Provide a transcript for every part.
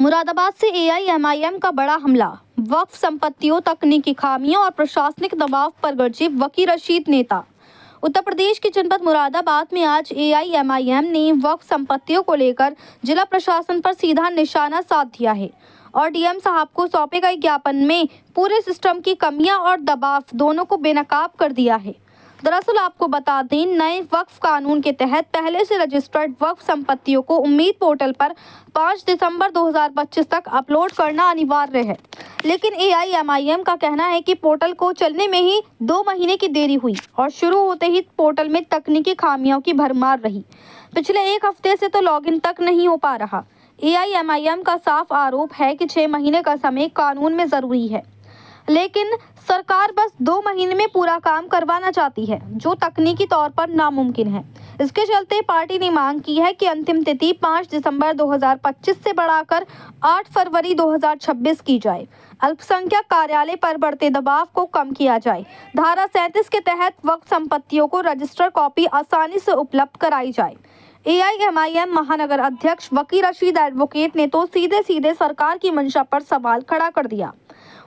मुरादाबाद से एआईएमआईएम का बड़ा हमला। वक्फ संपत्तियों, तकनीकी खामियों और प्रशासनिक दबाव पर गरजे वकील रशीद नेता। उत्तर प्रदेश के जनपद मुरादाबाद में आज एआईएमआईएम ने वक्फ संपत्तियों को लेकर जिला प्रशासन पर सीधा निशाना साध दिया है और डीएम साहब को सौंपे गए ज्ञापन में पूरे सिस्टम की कमियां और दबाव दोनों को बेनकाब कर दिया है। दरअसल आपको बता दें, नए वक्फ कानून के तहत पहले से रजिस्टर्ड वक्फ संपत्तियों को उम्मीद पोर्टल पर 5 दिसंबर 2025 तक अपलोड करना अनिवार्य है, लेकिन एआईएमआईएम का कहना है कि पोर्टल को चलने में ही 2 महीने की देरी हुई और शुरू होते ही पोर्टल में तकनीकी खामियों की भरमार रही। पिछले 1 हफ्ते से तो लॉगिन तक नहीं हो पा रहा। एआईएमआईएम का साफ आरोप है कि 6 महीने का समय कानून में जरूरी है, लेकिन सरकार बस 2 महीने में पूरा काम करवाना चाहती है, जो तकनीकी तौर पर नामुमकिन है। इसके चलते पार्टी ने मांग की है कि अंतिम तिथि 5 दिसंबर 2025 से बढ़ाकर 8 फरवरी 2026 की जाए। अल्पसंख्यक कार्यालय पर बढ़ते दबाव को कम किया जाए। धारा 37 के तहत वक्फ संपत्तियों को रजिस्टर कॉपी आसानी से उपलब्ध कराई जाए। एआईएमआईएम महानगर अध्यक्ष वकील रशीद एडवोकेट ने तो सीधे सीधे सरकार की मंशा पर सवाल खड़ा कर दिया।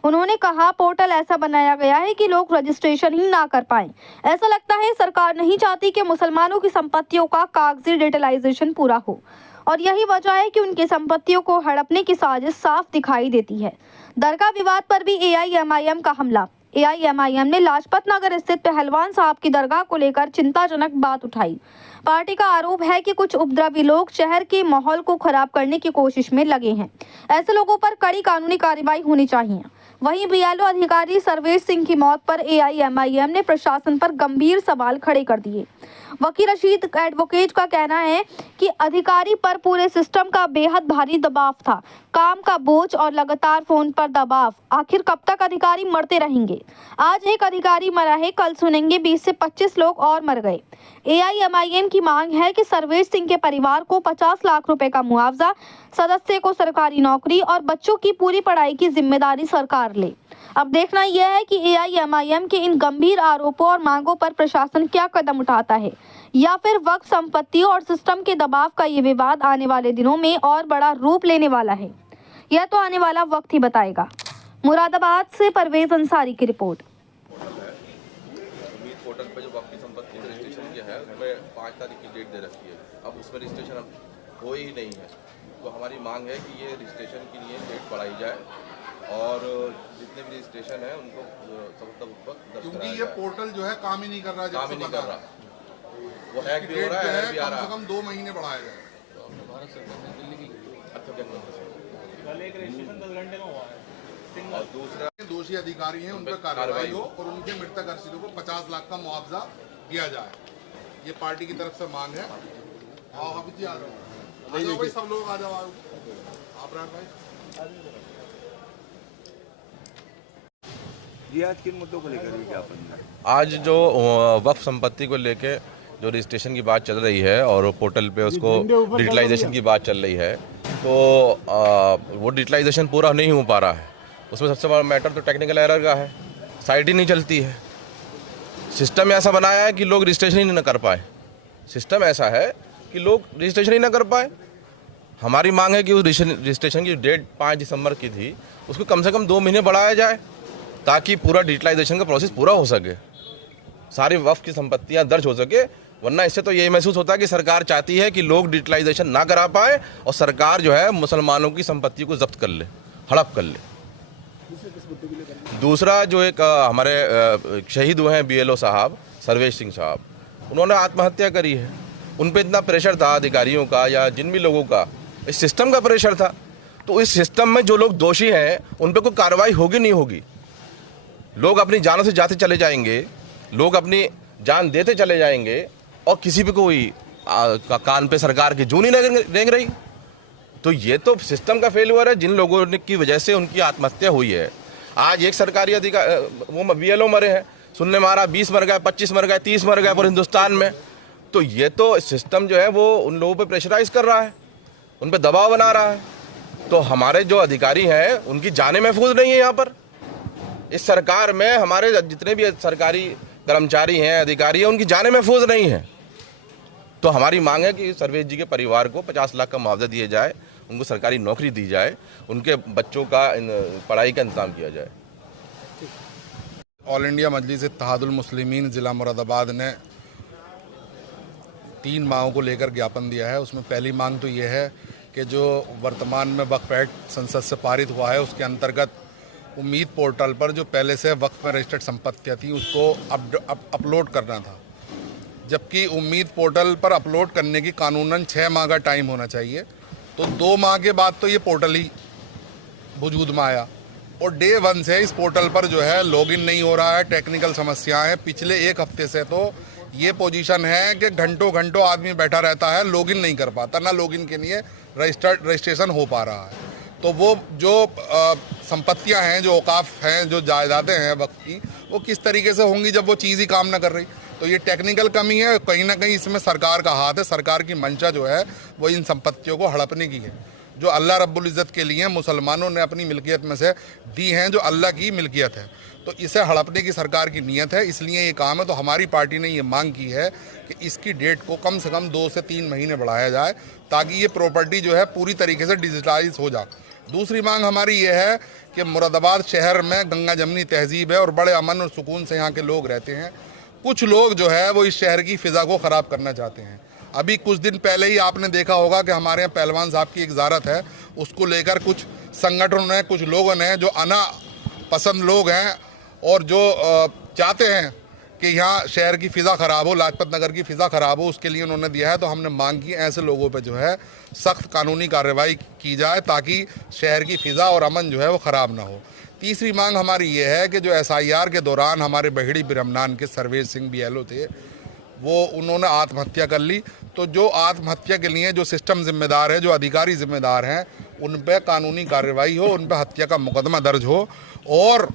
उन्होंने कहा, पोर्टल ऐसा बनाया गया है कि लोग रजिस्ट्रेशन ही ना कर पाएं। ऐसा लगता है सरकार नहीं चाहती कि मुसलमानों की संपत्तियों का कागजी डिजिटलाइजेशन पूरा हो और यही वजह है कि उनकी संपत्तियों को हड़पने की साजिश साफ दिखाई देती है। दरगाह विवाद पर भी एआईएमआईएम का हमला। एआईएमआईएम ने लाजपत नगर स्थित पहलवान साहब की दरगाह को लेकर चिंताजनक बात उठाई। पार्टी का आरोप है कि कुछ उपद्रवी लोग शहर के माहौल को खराब करने की कोशिश में लगे हैं। ऐसे लोगों पर कड़ी कानूनी कार्रवाई होनी चाहिए। वहीं बीएलओ अधिकारी सर्वेश सिंह की मौत पर एआईएमआईएम ने प्रशासन पर गंभीर सवाल खड़े कर दिए। वकील रशीद एडवोकेट का कहना है कि अधिकारी पर पूरे सिस्टम का बेहद भारी दबाव था, काम का बोझ और लगातार फोन पर दबाव। आखिर कब तक अधिकारी मरते रहेंगे? आज एक अधिकारी मरा है, कल सुनेंगे 20 से 25 लोग और मर गए। एआईएमआईएम की मांग है कि सर्वेश सिंह के परिवार को 50 लाख रुपए का मुआवजा, सदस्य को सरकारी नौकरी और बच्चों की पूरी पढ़ाई की जिम्मेदारी सरकार ले। अब देखना यह है कि एआईएमआईएम के इन गंभीर आरोपों और मांगों पर प्रशासन क्या कदम उठाता है, या फिर वक्फ संपत्तियों और सिस्टम के दबाव का ये विवाद आने वाले दिनों में और बड़ा रूप लेने वाला है। यह तो आने वाला वक्त ही बताएगा। मुरादाबाद से परवेज अंसारी की रिपोर्ट। पोर्टल पे जो वक्फ संपत्ति रजिस्ट्रेशन किया है उसमें 5 तारीख की डेट दे रखी है, अब उसमें रजिस्ट्रेशन हो ही नहीं है। तो हमारी मांग है कि ये रजिस्ट्रेशन के लिए डेट बढ़ाई जाए और जितने भी रजिस्ट्रेशन है उनको क्योंकि ये पोर्टल जो है काम ही नहीं कर रहा, काम ही नहीं कर रहा, वो हैक भी हो रहा है, भी आ रहा है। कम 2 महीने बढ़ाए गए। और दूसरा दोषी अधिकारी हैं उन पर कार्रवाई हो और उनके मृतक अर्षितों को 50 लाख का मुआवजा दिया जाए, ये पार्टी की तरफ से मांग है। आओ अभी जी, आ जाओ भाई, सब लोग आ जाओ। आप भाई ये आज किन मुद्दों को लेकर ज्ञापन? आज जो वक्फ संपत्ति को लेके जो रजिस्ट्रेशन की बात चल रही है और पोर्टल पे उसको डिजिटलाइजेशन की बात चल रही है, तो वो डिजिटलाइजेशन पूरा नहीं हो पा रहा है। उसमें सबसे बड़ा मैटर तो टेक्निकल एरर का है, साइट ही नहीं चलती है। सिस्टम ऐसा बनाया है कि लोग रजिस्ट्रेशन ही ना कर पाए। सिस्टम ऐसा है कि लोग रजिस्ट्रेशन ही ना कर पाए। हमारी मांग है कि उस रजिस्ट्रेशन की डेट 5 दिसंबर की थी, उसको कम से कम 2 महीने बढ़ाया जाए ताकि पूरा डिजिटलाइजेशन का प्रोसेस पूरा हो सके, सारी वक्फ की संपत्तियां दर्ज हो सके। वरना इससे तो यही महसूस होता है कि सरकार चाहती है कि लोग डिजिटलाइजेशन ना करा पाए और सरकार जो है मुसलमानों की संपत्ति को जब्त कर ले, हड़प कर ले। दूसरा जो एक हमारे शहीद हुए हैं बीएलओ साहब सर्वेश सिंह साहब, उन्होंने आत्महत्या करी है। उन पर इतना प्रेशर था अधिकारियों का या जिन भी लोगों का, इस सिस्टम का प्रेशर था। तो इस सिस्टम में जो लोग दोषी हैं उन पर कोई कार्रवाई होगी नहीं होगी। लोग अपनी जानों से जाते चले जाएंगे, लोग अपनी जान देते चले जाएंगे और किसी भी कोई कान पे सरकार की जूं नहीं रेंग रही। तो ये तो सिस्टम का फेलियर है, जिन लोगों की वजह से उनकी आत्महत्या हुई है। आज एक सरकारी अधिकारी वो बीएलओ मरे हैं, सुनने में आ रहा 20 मर गए, 25 मर गए, 30 मर गए पूरे हिंदुस्तान में। तो ये तो सिस्टम जो है वो उन लोगों पे प्रेशराइज कर रहा है, उन पे दबाव बना रहा है। तो हमारे जो अधिकारी हैं उनकी जानें महफूज नहीं है। यहाँ पर इस सरकार में हमारे जितने भी सरकारी कर्मचारी हैं, अधिकारी हैं, उनकी जानें महफूज नहीं हैं। तो हमारी मांग है कि सर्वेश जी के परिवार को 50 लाख का मुआवजा दिया जाए उनको सरकारी नौकरी दी जाए, उनके बच्चों का पढ़ाई का इंतजाम किया जाए। ऑल इंडिया मजलिस इत्तेहादुल मुस्लिमीन ज़िला मुरादाबाद ने 3 मांगों को लेकर ज्ञापन दिया है। उसमें पहली मांग तो ये है कि जो वर्तमान में वक्फ एक्ट संसद से पारित हुआ है, उसके अंतर्गत उम्मीद पोर्टल पर जो पहले से वक्फ में रजिस्टर्ड संपत्तियाँ थी उसको अपलोड करना था, जबकि उम्मीद पोर्टल पर अपलोड करने की कानूनन 6 माह का टाइम होना चाहिए। तो 2 माह के बाद तो ये पोर्टल ही वजूद में आया और डे 1 से इस पोर्टल पर जो है लॉगिन नहीं हो रहा है, टेक्निकल समस्याएं हैं। पिछले 1 हफ्ते से तो ये पोजीशन है कि घंटों घंटों आदमी बैठा रहता है, लॉगिन नहीं कर पाता, ना लॉगिन के लिए रजिस्ट्रेशन हो पा रहा है। तो वो जो संपत्तियां हैं, जो औकाफ हैं, जो जायदादें हैं वक्त की, वो किस तरीके से होंगी जब वो चीज़ ही काम ना कर रही। तो ये टेक्निकल कमी है, कहीं ना कहीं इसमें सरकार का हाथ है। सरकार की मंशा जो है वो इन संपत्तियों को हड़पने की है, जो अल्लाह रब्बुल इज़्ज़त के लिए मुसलमानों ने अपनी मिल्कियत में से दी हैं, जो अल्लाह की मिल्कियत है। तो इसे हड़पने की सरकार की नीयत है, इसलिए ये काम है। तो हमारी पार्टी ने ये मांग की है कि इसकी डेट को कम से कम 2 से 3 महीने बढ़ाया जाए, ताकि ये प्रॉपर्टी जो है पूरी तरीके से डिजिटलाइज हो जाए। दूसरी मांग हमारी ये है कि मुरादाबाद शहर में गंगा जमनी तहजीब है और बड़े अमन और सुकून से यहाँ के लोग रहते हैं। कुछ लोग जो है वो इस शहर की फ़िज़ा को ख़राब करना चाहते हैं। अभी कुछ दिन पहले ही आपने देखा होगा कि हमारे यहाँ पहलवान साहब की एक ज़ारत है, उसको लेकर कुछ संगठनों ने, कुछ लोगों ने, जो अना पसंद लोग हैं और जो चाहते हैं कि यहाँ शहर की फ़िज़ा ख़राब हो, लाजपत नगर की फ़िज़ा ख़राब हो, उसके लिए उन्होंने दिया है। तो हमने मांग की ऐसे लोगों पे जो है सख्त कानूनी कार्रवाई की जाए, ताकि शहर की फ़िज़ा और अमन जो है वो ख़राब ना हो। तीसरी मांग हमारी ये है कि जो SIR के दौरान हमारे बहेड़ी बिरमनान के सर्वेश सिंह BLO थे, वो उन्होंने आत्महत्या कर ली। तो जो आत्महत्या के लिए जो सिस्टम जिम्मेदार है, जो अधिकारी जिम्मेदार हैं, उन पर कानूनी कार्रवाई हो, उन पर हत्या का मुकदमा दर्ज हो और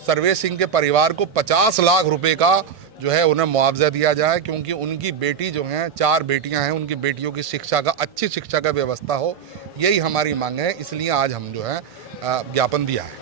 सर्वेश सिंह के परिवार को 50 लाख रुपए का जो है उन्हें मुआवजा दिया जाए, क्योंकि उनकी बेटी जो हैं, 4 बेटियां हैं, उनकी बेटियों की शिक्षा का, अच्छी शिक्षा का व्यवस्था हो। यही हमारी मांग है, इसलिए आज हम जो है ज्ञापन दिया है।